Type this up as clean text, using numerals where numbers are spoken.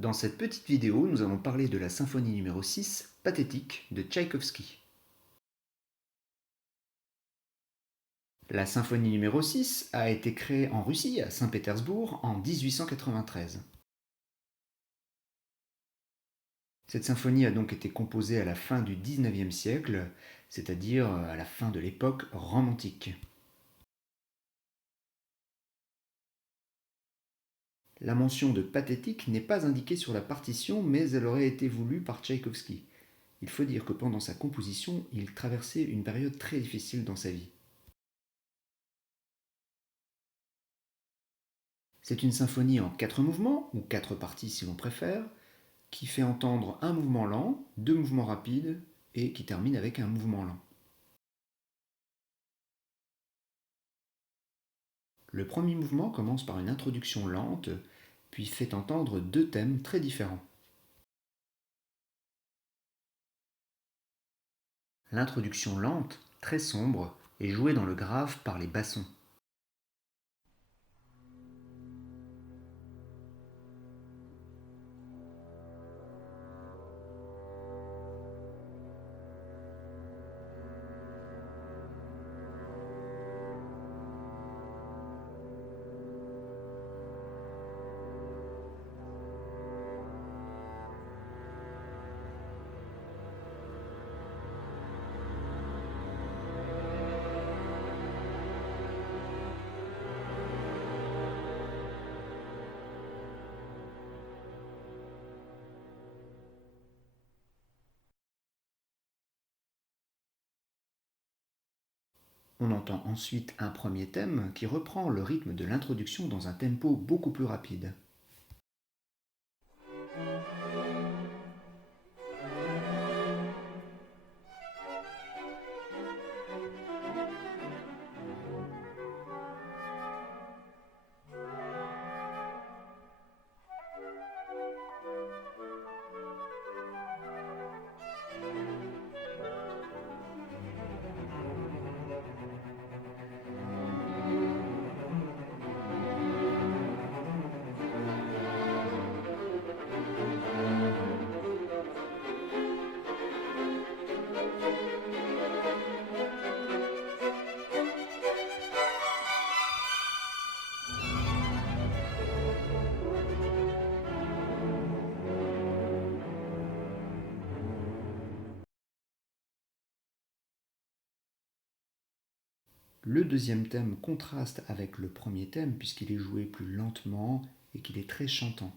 Dans cette petite vidéo, nous allons parler de la symphonie numéro 6, Pathétique, de Tchaïkovski. La symphonie numéro 6 a été créée en Russie, à Saint-Pétersbourg, en 1893. Cette symphonie a donc été composée à la fin du XIXe siècle, c'est-à-dire à la fin de l'époque romantique. La mention de pathétique n'est pas indiquée sur la partition, mais elle aurait été voulue par Tchaïkovski. Il faut dire que pendant sa composition, il traversait une période très difficile dans sa vie. C'est une symphonie en 4 mouvements, ou 4 parties si l'on préfère, qui fait entendre un mouvement lent, 2 mouvements rapides, et qui termine avec un mouvement lent. Le premier mouvement commence par une introduction lente, puis fait entendre 2 thèmes très différents. L'introduction lente, très sombre, est jouée dans le grave par les bassons. On entend ensuite un premier thème qui reprend le rythme de l'introduction dans un tempo beaucoup plus rapide. Le deuxième thème contraste avec le premier thème puisqu'il est joué plus lentement et qu'il est très chantant.